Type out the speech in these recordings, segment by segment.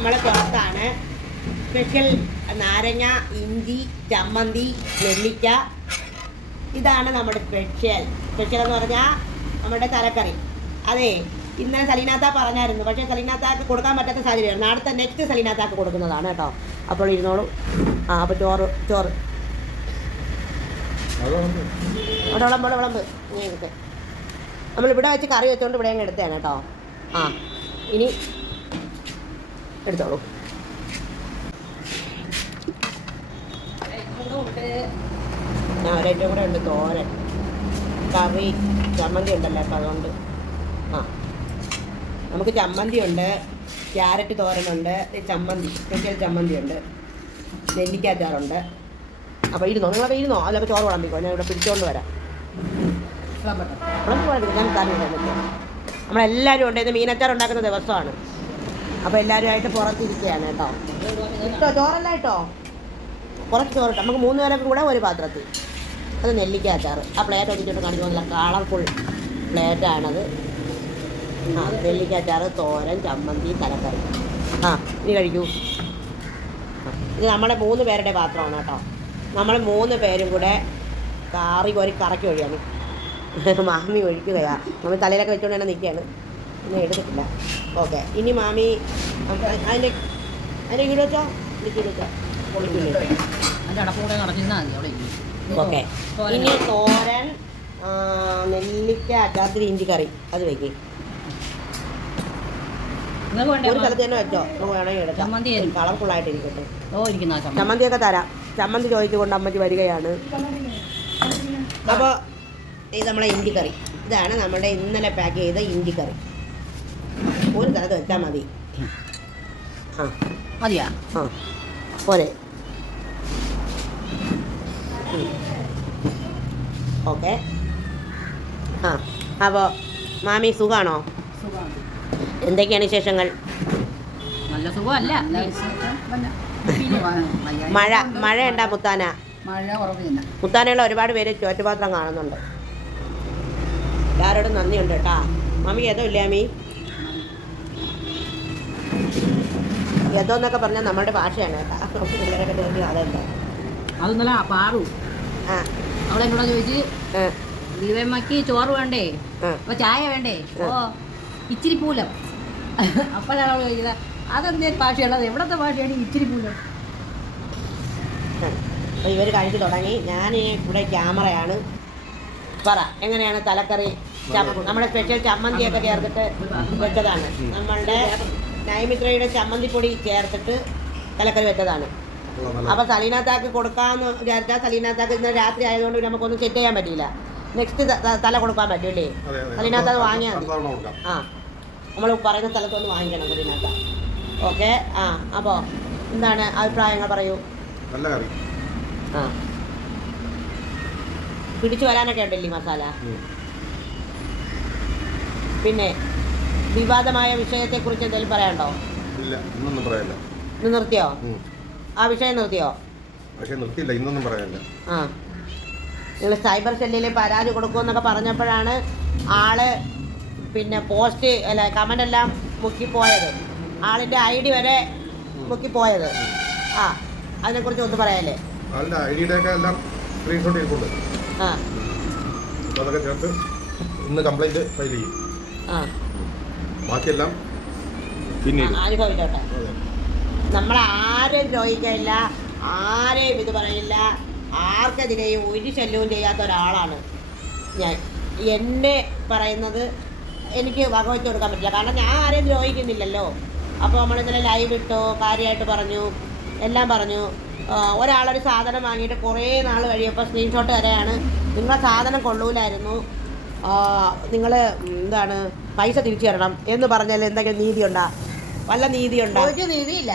നമ്മളെ പുറത്താണ് സ്പെഷ്യൽ നാരങ്ങ ഇഞ്ചി ചമ്മന്തി നെല്ലിക്ക. ഇതാണ് നമ്മുടെ സ്പെഷ്യൽ. സ്പെഷ്യൽ എന്ന് പറഞ്ഞാൽ നമ്മുടെ തലക്കറി. അതെ ഇന്നലെ സലീനാത്ത പറഞ്ഞായിരുന്നു. പക്ഷേ സലീനാത്താക്ക് കൊടുക്കാൻ പറ്റാത്ത സാഹചര്യമാണ് അടുത്ത നെക്സ്റ്റ് സലീനാത്താക്ക് കൊടുക്കുന്നതാണ് കേട്ടോ. അപ്പോൾ ഇരുന്നോളൂ. ആ അപ്പോൾ ചോറ് ചോറ്. അവിടെ വിളമ്പ് അവിടെ വിളമ്പ്. ഇങ്ങനെ എടുക്ക് നമ്മൾ ഇവിടെ വെച്ച് കറി വെച്ചുകൊണ്ട് ഇവിടെ അങ്ങ് എടുത്തതാണ് കേട്ടോ. ആ ഇനി എടുത്തോളൂ. ഒരേറ്റവും കൂടെ ഉണ്ട് തോരൻ കറി ചമ്മന്തി ഉണ്ടല്ലോ അപ്പം അതുകൊണ്ട്. ആ. നമുക്ക് ചമ്മന്തി ഉണ്ട് ക്യാരറ്റ് തോരനുണ്ട് ചമ്മന്തി സ്പെഷ്യൽ ചമ്മന്തി ഉണ്ട് നെല്ലിക്ക നെല്ലിക്കാച്ചാറുണ്ട് അപ്പോൾ ഇരുന്നോ? നിങ്ങളപ്പോൾ ഇരുന്നോ? അല്ല ചോറ് വിളമ്പിക്കോ? ഞാൻ ഇവിടെ പിടിച്ചോണ്ട് വരാം. ഞാൻ കറി നമ്മളെല്ലാവരും ഉണ്ടായിരുന്നു മീനച്ചാർ ഉണ്ടാക്കുന്ന ദിവസമാണ്. അപ്പോൾ എല്ലാവരുമായിട്ട് പുറത്തിരിക്കുകയാണ് കേട്ടോ. ഇട്ടോ ചോറല്ല കേട്ടോ കുറച്ച് ചോറ് നമുക്ക് മൂന്ന് പേരൊക്കെ കൂടെ ഒരു പാത്രത്തിൽ. അത് നെല്ലിക്ക അച്ചാറ്. ആ പ്ലേറ്റ് ഒതുക്കിട്ട് കാണിച്ചു നല്ല കളർഫുൾ പ്ലേറ്റാണത് ആ നെല്ലിക്ക അച്ചാറ് തോരൻ ചമ്മന്തി തലക്കറി. ആ ഇനി കഴിക്കൂ. ഇത് നമ്മുടെ മൂന്ന് പേരുടെ പാത്രമാണ് കേട്ടോ. നമ്മൾ മൂന്ന് പേരും കൂടെ കാറി കോരി കറക്കി ഒഴിയാണ്. മാമി ഒഴിക്കുകയാണ് നമ്മൾ തലയിലൊക്കെ വെച്ചുകൊണ്ട് തന്നെ നിൽക്കുകയാണ് ഒന്നും എടുത്തിട്ടില്ല. ഓക്കെ. ഇനി മാമി അതിന്റെ അതിന്റെ വീട് വെച്ചോ. നടച്ചിരുന്നാൽ മതി ഓക്കെ. ഇനി തോരൻ നെല്ലിക്ക അച്ചാത്തിന് ഇഞ്ചി കറി. അത് വെക്ക്. ഒരു? സ്ഥലത്ത് തന്നെ വെച്ചോ. വേണമെങ്കിൽ എടുക്കാം. ആയിട്ട് ഇരിക്കട്ടെ ചമ്മന്തിയൊക്കെ തരാം. ചമ്മന്തി ചോദിച്ചുകൊണ്ട് അമ്മച്ചി വരികയാണ്. അപ്പോൾ ഇത് നമ്മളെ ഇഞ്ചിക്കറി. കറി ഇതാണ് നമ്മുടെ ഇന്നലെ പാക്ക് ചെയ്ത ഇഞ്ചിക്കറി. കറി ഒരു സ്ഥലത്ത് വെച്ചാൽ മതി. ആ. മതിയാ? ആ. പോരെ. ഓക്കെ. ആ. അപ്പോൾ മാമി സുഖാണോ? എന്തൊക്കെയാണ് വിശേഷങ്ങൾ? നല്ല സുഖമല്ല. മഴ മഴ ഉണ്ടാ മുത്താന? മുത്താനയുള്ള ഒരുപാട് പേര് ചോറ്റുപാത്രം കാണുന്നുണ്ട്. എല്ലാവരോടും നന്ദിയുണ്ട് കേട്ടാ. മാമി ഏതോ ഇല്ലേ അമ്മി ഏതോ എന്നൊക്കെ പറഞ്ഞാൽ നമ്മുടെ ഭാഷയാണ് കേട്ടാ. പിള്ളേരൊക്കെ ചോദിക്കും അതല്ല അത് ഇന്നലെ പാറു. ആ. അവളെ എന്നോട് ചോദിച്ച് ദീപമ്മക്ക് ചോറ് വേണ്ടേ. അപ്പൊ ചായ വേണ്ടേ? ഓ ഇച്ചിരി പൂലം. അപ്പോഴാണ് അവൾ ചോദിക്കുന്നത് അതെന്തേ ഭാഷയുള്ളത് എവിടത്തെ ഭാഷയാണ് ഇച്ചിരി പൂലം? അപ്പോൾ ഇവർ കഴിച്ച് തുടങ്ങി. ഞാൻ ഇവിടെ ക്യാമറയാണ്. പറ എങ്ങനെയാണ് തലക്കറി? നമ്മുടെ സ്പെഷ്യൽ ചമ്മന്തിയൊക്കെ ചേർത്തിട്ട് വെച്ചതാണ്. നമ്മളുടെ നൈമിത്രയുടെ ചമ്മന്തിപ്പൊടി ചേർത്തിട്ട് തലക്കറി വെച്ചതാണ്. അപ്പോൾ സലീനാത്താക്ക് കൊടുക്കാന്ന് വിചാരിച്ചാൽ സലീനാത്താക്ക് ഇന്ന് രാത്രി ആയതുകൊണ്ട് നമുക്കൊന്നും സെറ്റ് ചെയ്യാൻ പറ്റിയില്ല. നെക്സ്റ്റ് തല കൊടുക്കാൻ പറ്റൂലേ സലീനാത്ത വാങ്ങിയാൽ ആ. നമ്മൾ പറയുന്ന സ്ഥലത്തൊന്ന് വാങ്ങിക്കണം സലീനാത്ത. ഓക്കെ? ആ അപ്പോൾ എന്താണ് അഭിപ്രായങ്ങൾ പറയൂ. നല്ല കറി. ആ. പിടിച്ചു വരാനൊക്കെ ഉണ്ടല്ലേ മസാല? പിന്നെ വിവാദമായ വിഷയത്തെക്കുറിച്ച് എന്തെങ്കിലും പറയാണ്ടോ ഇല്ല ഇന്നൊന്നും പറയാനില്ല. ഇന്ന് നിർത്തിയോ? ആ വിഷയം നിർത്തിയോ? പക്ഷേ നിർത്തിയില്ല ഇന്നൊന്നും പറയാനില്ല. ആ. നിങ്ങൾ സൈബർ സെല്ലിൽ പരാതി കൊടുക്കുമെന്നൊക്കെ പറഞ്ഞപ്പോഴാണ് ആൾ പിന്നെ പോസ്റ്റ് അല്ല കമന്റ് എല്ലാം മുക്കിപ്പോയത്. ആളിന്റെ ഐ ഡി വരെ മുക്കിപ്പോയത്. ആ അതിനെക്കുറിച്ച് ഒന്ന് പറയാല്ലേ? അല്ല ഐ ഡിയുടെ ഒക്കെ എല്ലാം സ്ക്രീൻഷോട്ട് ഇരിപ്പുണ്ട്. ആ. അതൊക്കെ ചേർത്ത് ഇന്ന് കംപ്ലൈന്റ് ഫയൽ ചെയ്യും. ആ. ബാക്കിയെല്ലാം പിന്നീട് നമ്മൾ ആരും ദ്രോഹിക്കില്ല ആരെയും ഇത് പറയില്ല. ആർക്കെതിരെയും ഒരു ശല്യവും ചെയ്യാത്ത ഒരാളാണ് ഞാൻ. എന്നെ പറയുന്നത് എനിക്ക് വകവെച്ച് കൊടുക്കാൻ പറ്റില്ല. കാരണം ഞാൻ ആരെയും ദ്രോഹിക്കുന്നില്ലല്ലോ. അപ്പോൾ നമ്മൾ ഇന്നലെ ലൈവ് ഇട്ടോ കാര്യമായിട്ട് പറഞ്ഞു എല്ലാം പറഞ്ഞു. ഒരാളൊരു സാധനം വാങ്ങിയിട്ട് കുറേ നാൾ കഴിയപ്പോൾ സ്ക്രീൻഷോട്ട് വരെയാണ് നിങ്ങളെ സാധനം കൊള്ളൂലായിരുന്നു. നിങ്ങൾ എന്താണ് പൈസ തിരിച്ചു തരണം എന്ന് പറഞ്ഞാൽ എന്തെങ്കിലും നീതിയുണ്ടോ? വല്ല നീതിയുണ്ടോ? ഒരു നീതിയില്ല.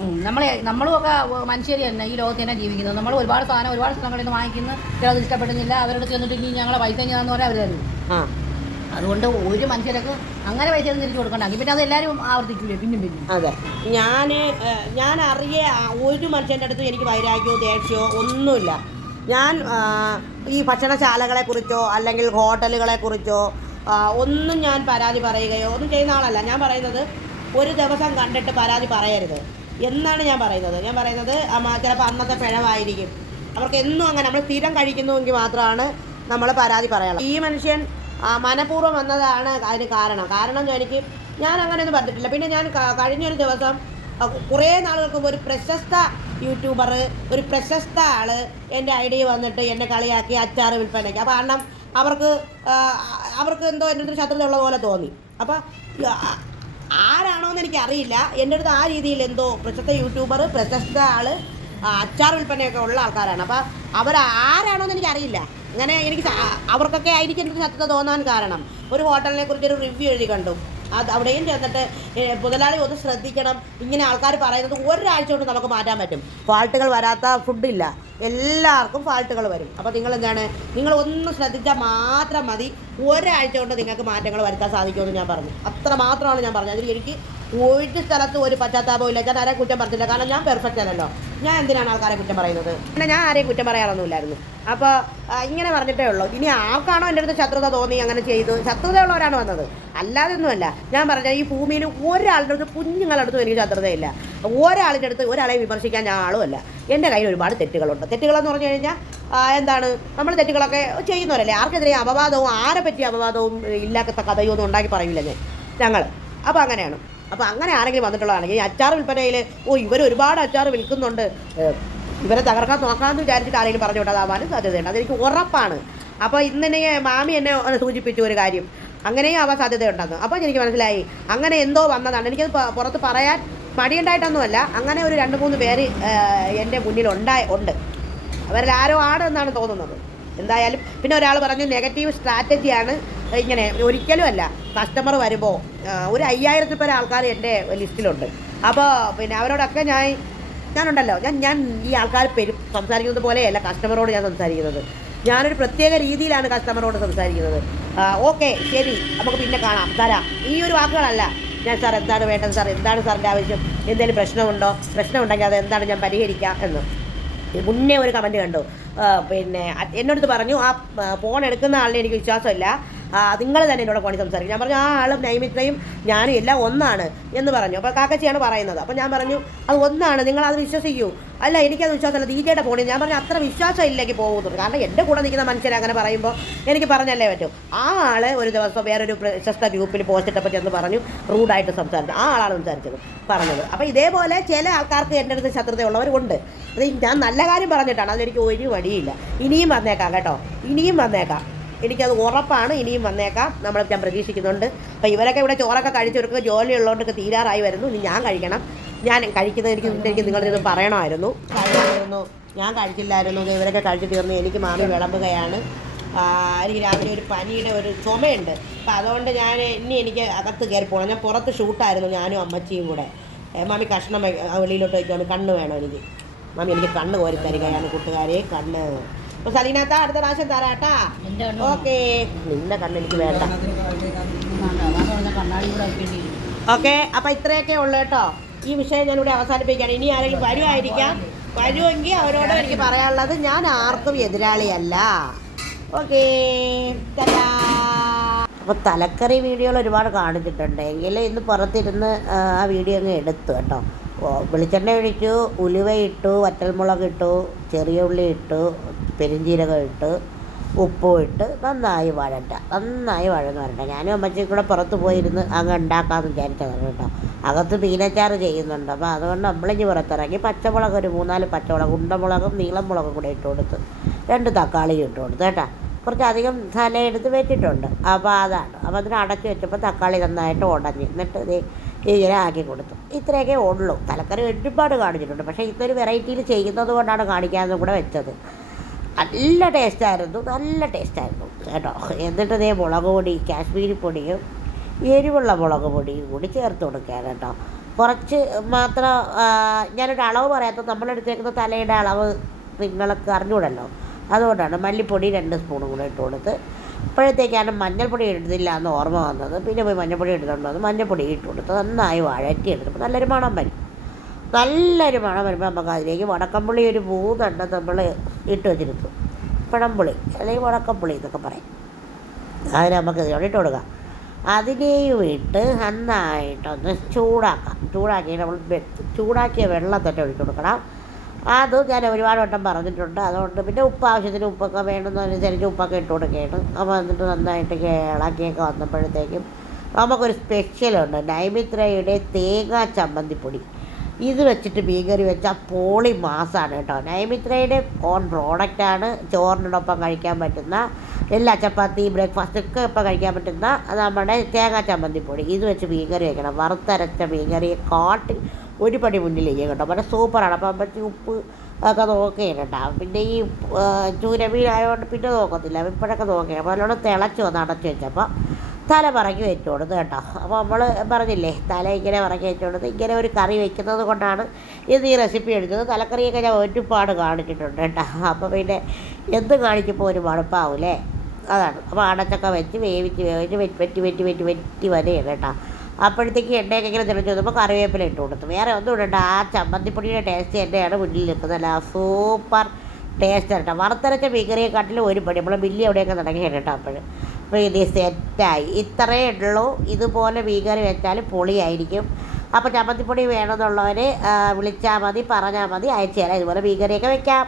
നമ്മളെ നമ്മളും ഒക്കെ മനുഷ്യർ തന്നെ ഈ ലോകത്ത് തന്നെ ജീവിക്കുന്നത്. നമ്മൾ ഒരുപാട് സാധനം ഒരുപാട് സ്ഥലങ്ങളിൽ നിന്ന് വാങ്ങിക്കുന്നു. ചിലത് ഇഷ്ടപ്പെടുന്നില്ല. അവരോട് ചെന്നിട്ട് ഇനി ഞങ്ങളെ പൈസ ഞാന്ന് പറഞ്ഞാൽ അവർ തരും. ആ. അതുകൊണ്ട് ഒരു മനുഷ്യർക്ക് അങ്ങനെ പൈസ ഒന്നും തിരിച്ചു കൊടുക്കണ്ട. പിന്നെ അത് എല്ലാവരും ആവർത്തിക്കൂലേ? പിന്നെ പിന്നെ. അതെ. ഞാൻ ഞാൻ അറിയ ഒരു മനുഷ്യന്റെ അടുത്ത് എനിക്ക് വൈരാഗ്യമോ ദേഷ്യമോ ഒന്നുമില്ല. ഞാൻ ഈ ഭക്ഷണശാലകളെ കുറിച്ചോ അല്ലെങ്കിൽ ഹോട്ടലുകളെ കുറിച്ചോ ഒന്നും ഞാൻ പരാതി പറയുകയോ ഒന്നും ചെയ്യുന്ന ആളല്ല. ഞാൻ പറയുന്നത് ഒരു ദിവസം കണ്ടിട്ട് പരാതി പറയരുത്. എന്നാണ് ഞാൻ പറയുന്നത്. ഞാൻ പറയുന്നത് ചിലപ്പോൾ അന്നത്തെ പിഴവായിരിക്കും. അവർക്ക് എന്നും അങ്ങനെ നമ്മൾ സ്ഥിരം കഴിക്കുന്നുവെങ്കിൽ മാത്രമാണ് നമ്മൾ പരാതി പറയാനുള്ളത്. ഈ മനുഷ്യൻ മനഃപൂർവം വന്നതാണ് അതിന് കാരണം. കാരണം എനിക്ക് ഞാൻ അങ്ങനെയൊന്നും പറഞ്ഞിട്ടില്ല. പിന്നെ ഞാൻ കഴിഞ്ഞൊരു ദിവസം കുറേ നാളുകൾക്ക് ഒരു പ്രശസ്ത യൂട്യൂബർ ഒരു പ്രശസ്ത ആൾ എന്റെ ഐഡിയ വന്നിട്ട് എന്നെ കളിയാക്കി അച്ചാറ് വിൽപ്പനയ്ക്ക്. അപ്പോൾ കാരണം അവർക്ക് അവർക്ക് എന്തോ എന്റെ അടുത്ത് ശത്രുത ഉള്ള പോലെ തോന്നി. അപ്പോൾ ആരാണോ എന്ന് എനിക്കറിയില്ല. എന്റെ അടുത്ത് ആ രീതിയിൽ എന്തോ പ്രശസ്ത യൂട്യൂബർ പ്രശസ്ത ആൾ അച്ചാർ വിൽപ്പനയൊക്കെ ഉള്ള ആൾക്കാരാണ്. അപ്പോൾ അവർ ആരാണോ എന്ന് എനിക്കറിയില്ല. അങ്ങനെ എനിക്ക് അവർക്കൊക്കെ ആയിരിക്കും എന്റെ ശത്രുത തോന്നാൻ കാരണം. ഒരു ഹോട്ടലിനെ കുറിച്ചൊരു റിവ്യൂ എഴുതി കണ്ടു. അത് അവിടെയും ചെന്നിട്ട് മുതലാളി ഒന്ന് ശ്രദ്ധിക്കണം. ഇങ്ങനെ ആൾക്കാർ പറയുന്നത് ഒരാഴ്ച കൊണ്ട് നമുക്ക് മാറ്റാൻ പറ്റും. ഫാൾട്ടുകൾ വരാത്ത ഫുഡില്ല എല്ലാവർക്കും ഫാൾട്ടുകൾ വരും. അപ്പോൾ നിങ്ങൾ എന്താണ്? നിങ്ങൾ ഒന്ന് ശ്രദ്ധിച്ചാൽ മാത്രം മതി. ഒരാഴ്ച കൊണ്ട് നിങ്ങൾക്ക് മാറ്റങ്ങൾ വരുത്താൻ സാധിക്കുമെന്ന് ഞാൻ പറഞ്ഞു. അത്ര മാത്രമാണ് ഞാൻ പറഞ്ഞത്. അതിൽ എനിക്ക് ഒരു സ്ഥലത്തും ഒരു പശ്ചാത്താപവും ഇല്ല. ഞാൻ ആരെ കുറ്റം പറഞ്ഞില്ല. കാരണം ഞാൻ പെർഫെക്റ്റ് അല്ലല്ലോ ഞാൻ എന്തിനാണ് ആൾക്കാരെ കുറ്റം പറയുന്നത്? പിന്നെ ഞാൻ ആരെയും കുറ്റം പറയാറൊന്നുമില്ലായിരുന്നു. അപ്പോൾ ഇങ്ങനെ പറഞ്ഞിട്ടേ ഉള്ളൂ. ഇനി ആർക്കാണോ എന്റെ അടുത്ത് ശത്രുത തോന്നി അങ്ങനെ ചെയ്തു ശത്രുതയുള്ളവരാണ് വന്നത്. അല്ലാതെ ഒന്നുമല്ല ഞാൻ പറഞ്ഞ ഈ ഭൂമിയിൽ ഒരാളുടെ അടുത്ത് കുഞ്ഞുങ്ങളുടെ അടുത്തും എനിക്ക് ശത്രുതയില്ല. ഒരാളിന്റെ അടുത്ത് ഒരാളെ വിമർശിക്കാൻ ഞാൻ ആളുമല്ല. എന്റെ കയ്യിൽ ഒരുപാട് തെറ്റുകളുണ്ട്. തെറ്റുകളെന്ന് പറഞ്ഞു കഴിഞ്ഞാൽ എന്താണ്? നമ്മൾ തെറ്റുകളൊക്കെ ചെയ്യുന്നവരല്ലേ? ആർക്കെതിരെ അപവാദവും ആരെ പറ്റിയ അപവാദവും ഇല്ലാത്ത കഥയൊന്നും ഉണ്ടാക്കി പറയില്ല ഞാൻ. ഞങ്ങൾ അപ്പോൾ അങ്ങനെയാണ്. അപ്പോൾ അങ്ങനെ ആരെങ്കിലും വന്നിട്ടുള്ളതാണെങ്കിൽ അച്ചാർ വിൽപ്പനയിൽ ഓ ഇവർ ഒരുപാട് അച്ചാർ വിൽക്കുന്നുണ്ട്. ഇവരെ തകർക്കാൻ നോക്കാമെന്ന് വിചാരിച്ചിട്ട് ആരെങ്കിലും പറഞ്ഞു വിട്ടതാവാനും സാധ്യതയുണ്ട്. അതെനിക്ക് ഉറപ്പാണ്. അപ്പോൾ ഇന്നെ മാമി എന്നെ സൂചിപ്പിച്ചു ഒരു കാര്യം. അങ്ങനെയും ആവാൻ സാധ്യതയുണ്ടെന്ന്. അപ്പോൾ എനിക്ക് മനസ്സിലായി. അങ്ങനെ എന്തോ വന്നതാണ്. എനിക്കത് പുറത്ത് പറയാൻ മടിയുണ്ടായിട്ടൊന്നുമല്ല. അങ്ങനെ ഒരു രണ്ട് മൂന്ന് പേര് എന്റെ മുന്നിൽ ഉണ്ടായി ഉണ്ട്. അവരിൽ ആരോ ആണ് എന്നാണ് തോന്നുന്നത്. എന്തായാലും പിന്നെ ഒരാൾ പറഞ്ഞു നെഗറ്റീവ് സ്ട്രാറ്റജിയാണ്. ഇങ്ങനെ ഒരിക്കലും അല്ല. കസ്റ്റമർ വരുമ്പോൾ ഒരു അയ്യായിരത്തിൽ പേരെ ആൾക്കാർ എന്റെ ലിസ്റ്റിലുണ്ട്. അപ്പോൾ പിന്നെ അവരോടൊക്കെ ഞാൻ ഞാനുണ്ടല്ലോ. ഞാൻ ഞാൻ ഈ ആൾക്കാർ പെരു സംസാരിക്കുന്നത് പോലെയല്ല കസ്റ്റമറോട് ഞാൻ സംസാരിക്കുന്നത്. ഞാനൊരു പ്രത്യേക രീതിയിലാണ് കസ്റ്റമറോട് സംസാരിക്കുന്നത്. ഓക്കെ ശരി. നമുക്ക് പിന്നെ കാണാം. തരാം. ഈ ഒരു വാക്കുകളല്ല. ഞാൻ സാർ എന്താണ് വേണ്ടത്? സാർ എന്താണ് സാറിന്റെ ആവശ്യം? എന്തെങ്കിലും പ്രശ്നമുണ്ടോ? പ്രശ്നമുണ്ടെങ്കിൽ അത് എന്താണ് ഞാൻ പരിഹരിക്കാം? എന്ന്. മുന്നേ ഒരു കമന്റ് കണ്ടു. പിന്നെ എന്നോടത്ത് പറഞ്ഞു. ആ, ഫോൺ എടുക്കുന്ന ആളിനെ എനിക്ക് വിശ്വാസമില്ല. നിങ്ങൾ തന്നെ എന്നോട് ഫോണിൽ സംസാരിക്കും. ഞാൻ പറഞ്ഞു ആ ആളും നൈമിത്രയും ഞാനും എല്ലാം ഒന്നാണ് എന്ന് പറഞ്ഞു. അപ്പോൾ കാക്കച്ചിയാണ് പറയുന്നത്. അപ്പോൾ ഞാൻ പറഞ്ഞു അത് ഒന്നാണ് നിങ്ങൾ അത് വിശ്വസിക്കൂ. അല്ല എനിക്കത് വിശ്വാസമല്ല. ദീജയുടെ ഫോണിൽ ഞാൻ പറഞ്ഞു അത്ര വിശ്വാസം ഇല്ലെങ്കിൽ പോകുന്നുള്ളൂ കാരണം എന്റെ കൂടെ നിൽക്കുന്ന മനുഷ്യരെ അങ്ങനെ പറയുമ്പോൾ എനിക്ക് പറഞ്ഞല്ലേ പറ്റും. ആ ആൾ ഒരു ദിവസം വേറൊരു പ്രശസ്ത ഗ്രൂപ്പിൽ പോസ്റ്റ് പറ്റി ചെന്ന് പറഞ്ഞു റൂഡായിട്ട് സംസാരിച്ചു. ആ ആളാണ് സംസാരിച്ചത് പറഞ്ഞത്. അപ്പോൾ ഇതേപോലെ ചില ആൾക്കാർക്ക് എന്റെ അടുത്ത് ശത്രുതയുള്ളവരുണ്ട് അത് ഞാൻ നല്ല കാര്യം പറഞ്ഞിട്ടാണ് അതിലെനിക്ക് ഒരു വഴിയില്ല. ഇനിയും വന്നേക്കാം കേട്ടോ. ഇനിയും വന്നേക്കാം. എനിക്കത് ഉറപ്പാണ് ഇനിയും വന്നേക്കാം. നമ്മൾ ഞാൻ പ്രതീക്ഷിക്കുന്നുണ്ട്. അപ്പോൾ ഇവരൊക്കെ ഇവിടെ ചോറൊക്കെ കഴിച്ചവർക്ക് ജോലിയുള്ളവർക്ക് തീരാറായി വരുന്നു. ഇനി ഞാൻ കഴിക്കണം. ഞാൻ കഴിക്കുന്നത് എനിക്ക് എനിക്ക് നിങ്ങളുടെ ഇത് പറയണമായിരുന്നു. കഴിക്കുന്നു ഞാൻ കഴിച്ചില്ലായിരുന്നു. ഇവരൊക്കെ കഴിച്ചു തീർന്നു എനിക്ക് മാറി വിളമ്പുകയാണ്. എനിക്ക് രാവിലെ ഒരു പനിയുടെ ഒരു ചുമയുണ്ട്. അപ്പം അതുകൊണ്ട് ഞാൻ ഇനി എനിക്ക് അകത്ത് കയറി പോകണം ഞാൻ പുറത്ത് ഷൂട്ടായിരുന്നു ഞാനും അമ്മച്ചിയും കൂടെ. മാമി കഷ്ണം വെളിയിലോട്ട് വയ്ക്കുവാണ്. കണ്ണ് വേണം എനിക്ക്. മാമി എനിക്ക് കണ്ണ് കോരി തരികയാണ് കൂട്ടുകാരെ. കണ്ണ്. അപ്പോൾ സലീനാത്ത അടുത്ത പ്രാവശ്യം തരാട്ടാ. ഓക്കെ. നിന്റെ കണ്ണ് എനിക്ക് വേണ്ട. ഓക്കെ അപ്പം ഇത്രയൊക്കെ ഉള്ളു കേട്ടോ. ഈ വിഷയം ഞാനിവിടെ അവസാനിപ്പിക്കുകയാണ്. ഇനി ആരെങ്കിലും വരുമായിരിക്കാം വരുമെങ്കിൽ അവരോട് എനിക്ക് പറയാനുള്ളത് ഞാൻ ആർക്കും എതിരാളിയല്ല. ഓക്കെ അപ്പോൾ തലക്കറി വീഡിയോകൾ ഒരുപാട് കാണിച്ചിട്ടുണ്ട്. എങ്കിലും ഇന്ന് പുറത്തിരുന്ന് ആ, ആ വീഡിയോ അങ്ങ് എടുത്തു കേട്ടോ. വെളിച്ചെണ്ണ ഒഴിച്ചു ഉലുവ ഇട്ടു വറ്റൽമുളക് ഇട്ടു ചെറിയ ഉള്ളി ഇട്ടു പെരിഞ്ചീരകം ഇട്ട് ഉപ്പും ഇട്ട് നന്നായി വഴണ്ട നന്നായി വഴന്ന് വരണ്ട ഞാനും അമ്മച്ചിയും കൂടെ പുറത്ത് പോയിരുന്ന് അങ്ങ് ഉണ്ടാക്കാമെന്ന് വിചാരിച്ചതാണ് കേട്ടോ. അകത്ത് മീനച്ചാറ് ചെയ്യുന്നുണ്ട്. അപ്പോൾ അതുകൊണ്ട് നമ്മളിഞ്ഞ് പുറത്തിറങ്ങി പച്ചമുളക് ഒരു മൂന്നാൽ പച്ചമുളക് ഉണ്ടമുളകും നീളം മുളകും കൂടെ ഇട്ട് കൊടുത്ത് രണ്ട് തക്കാളിയും ഇട്ട് കൊടുത്ത് കേട്ടോ. കുറച്ചധികം തല എടുത്ത് വെച്ചിട്ടുണ്ട്. അപ്പോൾ അതാണ്. അപ്പോൾ അതിന് അടച്ചു വെച്ചപ്പോൾ തക്കാളി നന്നായിട്ട് ഉടഞ്ഞ് എന്നിട്ട് ഇത് ഇങ്ങനെ ആക്കി കൊടുത്തു. ഇത്രയൊക്കെ ഉള്ളൂ. തലക്കറി ഒരുപാട് കാണിച്ചിട്ടുണ്ട്. പക്ഷേ ഇതൊരു വെറൈറ്റിയിൽ ചെയ്യുന്നത് കൊണ്ടാണ് കാണിക്കാമെന്നും കൂടെ വെച്ചത്. നല്ല ടേസ്റ്റായിരുന്നു നല്ല ടേസ്റ്റായിരുന്നു കേട്ടോ? എന്നിട്ട് ഇതേ മുളക് പൊടി കാശ്മീരി പൊടിയും എരിവുള്ള മുളക് പൊടിയും കൂടി ചേർത്ത് കൊടുക്കുകയാണ് കേട്ടോ. കുറച്ച് മാത്രം ഞാനൊരു അളവ് പറയാത്ത നമ്മളെടുത്തേക്കുന്ന തലയുടെ അളവ് നിങ്ങൾക്ക് അറിഞ്ഞുകൂടല്ലോ? അതുകൊണ്ടാണ് മല്ലിപ്പൊടി രണ്ട് സ്പൂണും കൂടെ ഇട്ട് കൊടുത്ത് അപ്പോഴത്തേക്കാണ് മഞ്ഞൾപ്പൊടി ഇടുന്നില്ല എന്ന് ഓർമ്മ വന്നത്. പിന്നെ പോയി മഞ്ഞൾപ്പൊടി എടുത്തുകൊണ്ട് വന്ന് മഞ്ഞൾപ്പൊടി ഇട്ട് കൊടുത്ത് നന്നായി വഴറ്റി എടുത്തപ്പോൾ നല്ലൊരു മണം വരും. നല്ലൊരു മണം വരുമ്പോൾ നമുക്ക് അതിലേക്ക് വടക്കമ്പുളി ഒരു മൂന്നെണ്ണം നമ്മൾ ഇട്ട് വെച്ചിരുന്നു പഴംപുളി അല്ലെങ്കിൽ വടക്കമ്പുളി എന്നൊക്കെ പറയും. അതിന് നമുക്ക് ഇതിനോട് ഇട്ട് കൊടുക്കാം. അതിനെയും ഇട്ട് നന്നായിട്ടൊന്ന് ചൂടാക്കാം. ചൂടാക്കി നമ്മൾ ചൂടാക്കിയ വെള്ളം തന്നെ ഒഴിച്ചു കൊടുക്കണം. അത് ഞാൻ ഒരുപാട് വട്ടം പറഞ്ഞിട്ടുണ്ട്. അതുകൊണ്ട് പിന്നെ ഉപ്പ് ആവശ്യത്തിന് ഉപ്പൊക്കെ വേണമെന്നനുസരിച്ച് ഉപ്പൊക്കെ ഇട്ട് കൊടുക്കുകയാണ്. അപ്പോൾ എന്നിട്ട് നന്നായിട്ട് ഇളക്കിയൊക്കെ വന്നപ്പോഴത്തേക്കും നമുക്കൊരു സ്പെഷ്യലുണ്ട് നൈമിത്രയുടെ തേങ്ങാ ചമ്മന്തിപ്പൊടി. ഇത് വെച്ചിട്ട് മീൻകറി വെച്ചാൽ പോളി മാസാണ് കേട്ടോ. നൈമിത്രയുടെ ഓൺ പ്രോഡക്റ്റാണ് ചോറിനോടൊപ്പം കഴിക്കാൻ പറ്റുന്ന എല്ലാ ചപ്പാത്തി ബ്രേക്ക്ഫാസ്റ്റ് ഒക്കെ ഇപ്പം കഴിക്കാൻ പറ്റുന്ന നമ്മുടെ തേങ്ങാ ചമ്മന്തിപ്പൊടി ഇത് വെച്ച് മീൻകറി വെക്കണം. വറുത്തരച്ച മീൻകറിയെ കാട്ടിൽ ഒരു പടി മുന്നിലേക്ക് കേട്ടോ. വളരെ സൂപ്പറാണ്. അപ്പം അമ്മച്ചി ഉപ്പ് ഒക്കെ നോക്കിയിട്ടുണ്ടാവും പിന്നെ ഈ ചൂരമീനായതുകൊണ്ട് പിന്നെ നോക്കത്തില്ല. ഇപ്പോഴൊക്കെ നോക്കുകയാണ്. അപ്പോൾ നല്ലോണം തിളച്ച് വന്ന് അടച്ച് വെച്ചപ്പോൾ തല പറക്കി വെച്ചു കൊടുത്ത് കേട്ടോ. അപ്പോൾ നമ്മൾ പറഞ്ഞില്ലേ തല ഇങ്ങനെ പറക്കി വെച്ചു കൊടുത്ത് ഇങ്ങനെ ഒരു കറി വെക്കുന്നത് കൊണ്ടാണ് ഇത് ഈ റെസിപ്പി എടുത്തത് തലക്കറിയൊക്കെ ഞാൻ ഒരുപാട് കാണിച്ചിട്ടുണ്ട് കേട്ടോ. അപ്പോൾ പിന്നെ എന്ത് കാണിച്ചപ്പോൾ ഒരു മടുപ്പാവൂലേ അതാണ്. അപ്പോൾ അടച്ചൊക്കെ വെച്ച് വേവിച്ച് വേവിച്ച് വെറ്റി വെറ്റി വെറ്റി വെറ്റി വെറ്റി വരെയാണ് കേട്ടോ. അപ്പോഴത്തേക്ക് എണ്ണയൊക്കെ ഇങ്ങനെ തെളിച്ച് വന്നപ്പോൾ കറിവേപ്പില ഇട്ട് കൊടുത്തു. വേറെ ഒന്നും ഇടണ്ട. ആ ചമ്മന്തിപ്പൊടിയുടെ ടേസ്റ്റ് തന്നെയാണ് മുന്നിൽ നിൽക്കുന്നത്. അല്ല സൂപ്പർ ടേസ്റ്റ് കേട്ടോ. വറുത്തരച്ച മീൻകറിയെക്കാട്ടിലും ഒരു പടി നമ്മൾ ബില്ലി അവിടെയൊക്കെ നടക്കുകയാണ് കേട്ടോ അപ്പോൾ അപ്പോൾ ഇത് സെറ്റായി. ഇത്രയേ ഉള്ളൂ. ഇതുപോലെ മീൻകറി വെച്ചാൽ പൊളിയായിരിക്കും. അപ്പോൾ ചമ്മന്തിപ്പൊടി വേണമെന്നുള്ളവർ വിളിച്ചാൽ മതി പറഞ്ഞാൽ മതി അയച്ചു തരാം. ഇതുപോലെ മീൻകറിയൊക്കെ വെക്കാം.